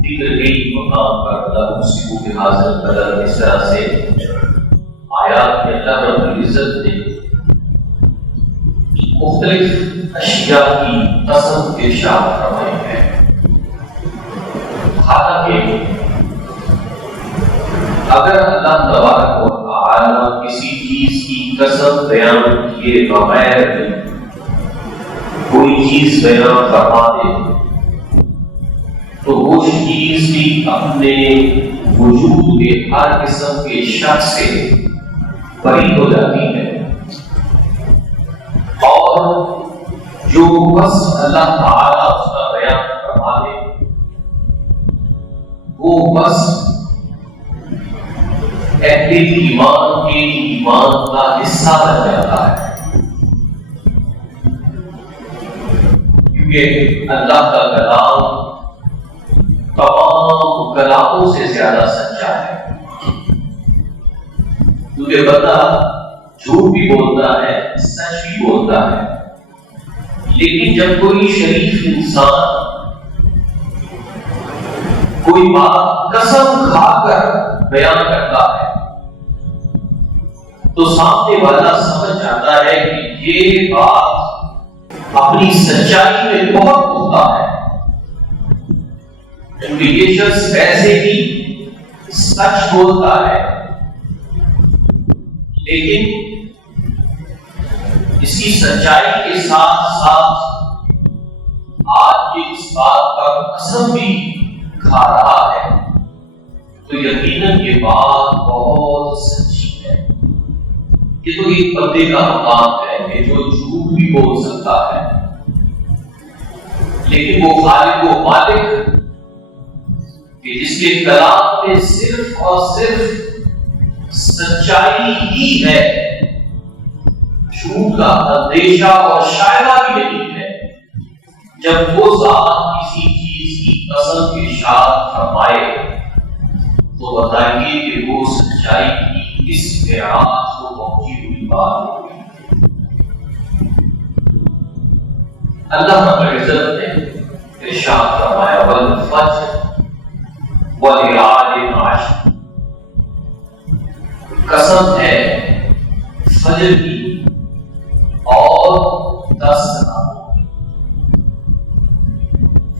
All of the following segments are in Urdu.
دیگر مقام پر اللہ مسلموں کے حاضر قدر اس طرح سے آیات میں اللہ رب العزت نے مختلف اشیاء کی قسم کے ارشاد فرمائے ہیں۔ حالانکہ اگر اللہ تبارک و تعالی کسی چیز کی قسم بیان کیے بغیر کوئی چیز بیان فرما دے تو وہ چیز بھی اپنے وجود کے ہر قسم کے شک سے بری ہو جاتی ہے، اور جو بس اللہ تعالیٰ اس کا بیان فرما دے وہ بس اہل ایمان کے ایمان کا حصہ بن جاتا ہے، کیونکہ اللہ کا کلام تمام کلاموں سے زیادہ سچا ہے۔ کیونکہ بندہ جھوٹ بھی بولتا ہے، سچ بھی بولتا ہے، لیکن جب کوئی شریف انسان کوئی بات قسم کھا کر بیان کرتا ہے تو سامنے والا سمجھ جاتا ہے کہ یہ بات اپنی سچائی میں بہت پختہ ہے، کیونکہ یہ شخص ویسے ہی سچ بولتا ہے، لیکن اس کی سچائی کے ساتھ ساتھ آج کی اس بات پر قسم بھی کھا رہا ہے، تو یقیناً یہ بات بہت سچی ہے۔ یہ تو ایک بندے کا مقام ہے کہ جو جھوٹ بھی بول سکتا ہے، لیکن وہ خالق و مالک کہ جس کے کلام میں صرف اور صرف سچائی ہی ہے، جھوٹ کا اندیشہ اور شائبہ بھی نہیں ہے، جب وہ ذات کسی چیز کی قسم کے ارشاد فرمائے تو بتائیے کہ وہ سچائی کی اس معراج کو پہنچی ہوئی بات ہوگی۔ اللہ رب العزت نے ارشاد فرمایا والفجر وَلَيَالٍ عَشْرٍ، قسم ہے فجر کی اور 10 راتوں کی،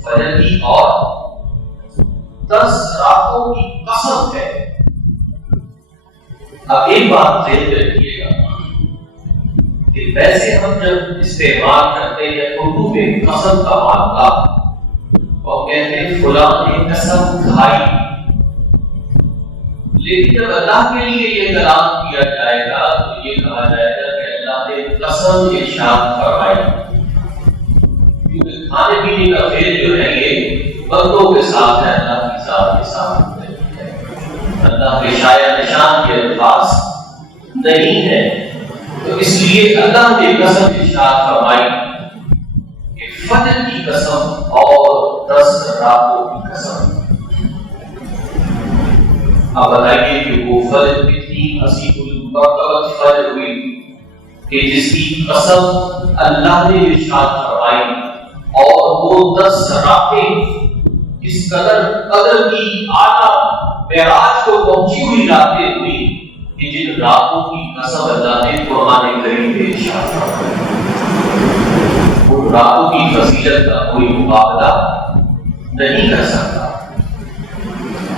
فجر کی اور 10 راتوں کی قسم ہے۔ اب ایک بات ذہن میں رکھیے گا کہ ویسے ہم جب استعمال کرتے ہیں اردو میں قسم کا معاملہ اور کہتے ہیں فلاں نے قسم کھائی، لیکن جب اللہ کے لیے یہ کلام کیا جائے گا تو یہ کہا جائے گا کہ اللہ نے قسم ارشاد فرمائی، کیونکہ کھانے پینے کا فعل جو ہے یہ بندوں کے ساتھ ہے، اللہ کی ذات کے ساتھ نہیں ہے، اللہ کے شاید نشان کے الفاظ نہیں ہے، تو اس لیے اللہ نے قسم ارشاد فرمائی کہ فجر کی قسم اور 10 راتوں کی قسم۔ اب بتائیے کہ وہ فجر کتنی عظیم المرتبہ فجر ہوئی کہ جس کی قسم اللہ نے ارشاد فرمائی، اور وہ 10 راتیں اس قدر کی اعلیٰ معراج کو پہنچی ہوئی راتیں ہوئی کہ جن راتوں کی قسم اللہ نے قرآن کریم میں ارشاد فرمائی، ان راتوں کی فضیلت کا کوئی مقابلہ نہیں کر سکتا۔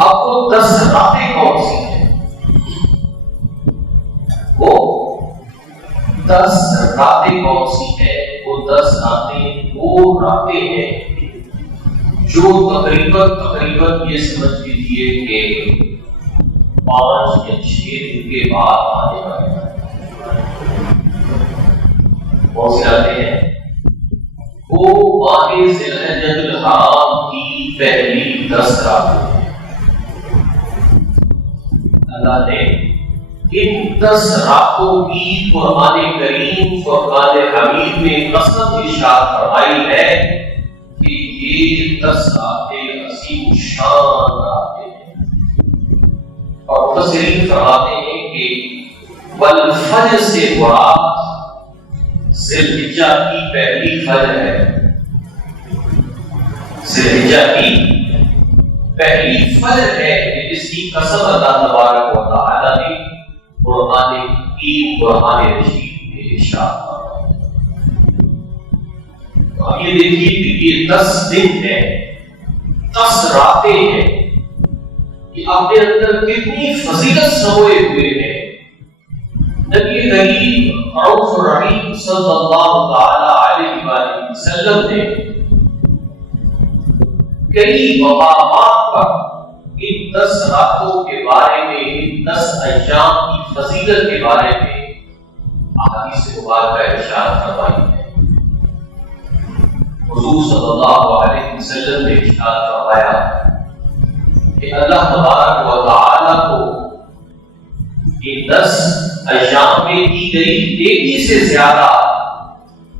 اب وہ 10 راتیں کون سی ہیں؟ وہ 10 راتیں کون سی ہیں؟ وہ 10 راتیں وہ راتیں ہیں جو تقریباً یہ سمجھ لیجیے کہ 5 یا 6 دن کے بعد آنے والے کون سی راتیں ہیں؟ وہ ماہ ذی الحجۃ الحرام کی پہلی 10 راتیں۔ اللہ نے ان 10 راتوں کی قرآن کریم فرقان حمید میں قسم ارشاد فرمائی ہے کہ یہ 10 راتیں عظیم شان راتیں ہیں، اور مفسرین فرماتے ہیں کہ والفجر سے مراد ذوالحجہ کی پہلی فجر ہے، ذوالحجہ کی پہلی فجر ہے جس کی قسم اللہ تبارک و تعالی نے قرآن حکیم قرآن رشید میں ارشاد فرمایا۔ اب یہ دیکھیے کہ یہ 10 دن ہے، 10 راتیں ہیں کہ اپنے اندر کتنی فضیلت سموئے ہوئے ہیں۔ نبی کریم رؤوف الرحیم صلی اللہ تعالی علیہ وآلہ وسلم نے کئی مقامات پر ان 10 راتوں کے بارے میں، ان 10 ایام کی فضیلت کے بارے میں احادیث مبارکہ ارشاد فرمائی ہے۔ حضور صلی اللہ علیہ وسلم نے ارشاد فرمایا کہ اللہ تبارک و تعالی کو ان 10 ایام میں کی گئی نیکی سے زیادہ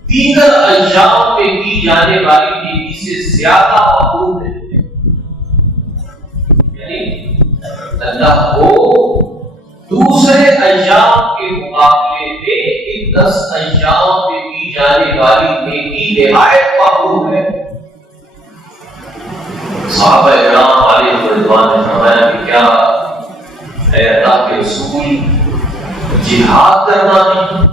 دیگر ایام میں کی جانے والی نیکی سے زیادہ محبوب ہے۔ یعنی اللہ کو دوسرے ایام کے مقابلے میں ان 10 ایام میں کی جانے والی نیکی نہایت محبوب ہے۔ صحابہ کرام علیہ رضوان نے فرمایا کہ کیا اے اللہ کے رسول جہاد کرنا نہیں؟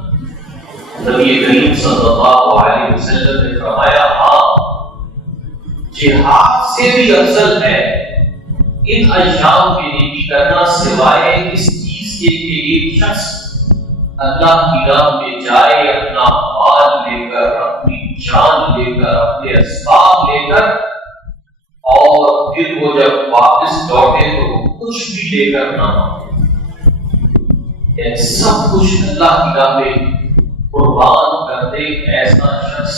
نبی کریم صلی اللہ علیہ وسلم نے فرمایا ہاں، جہاد سے بھی افضل ہے ان ایام کی نیکی کرنا، سوائے اس چیز کے کہ ایک شخص اللہ کی راہ میں جائے اپنا مال لے کر، اپنی جان لے کر، اپنے اسباب لے کر، اور پھر وہ جب واپس لوٹے تو کچھ بھی لے کر نہ آئے، سب کچھ اللہ کی راہ میں قربان کر دے، ایسا شخص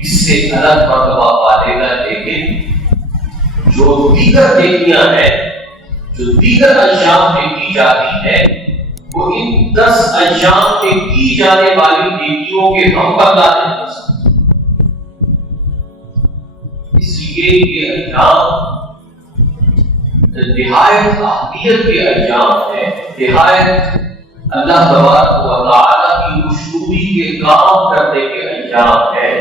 اس سے الگ مرتبہ پالے گا۔ لیکن جو دیگر نیکیاں ہیں، جو دیگر ایام میں کی جاتی ہیں، وہ ان 10 ایام میں کی جانے والی نیکیوں کے ہم بدلا نہیں کر سکتے۔ اس لیے یہ ایام نہایت اہمیت کے ایام ہیں، نہایت اللہ تبارک و تعالی کی خوشنودی کے کام کرنے کے ایام ہیں۔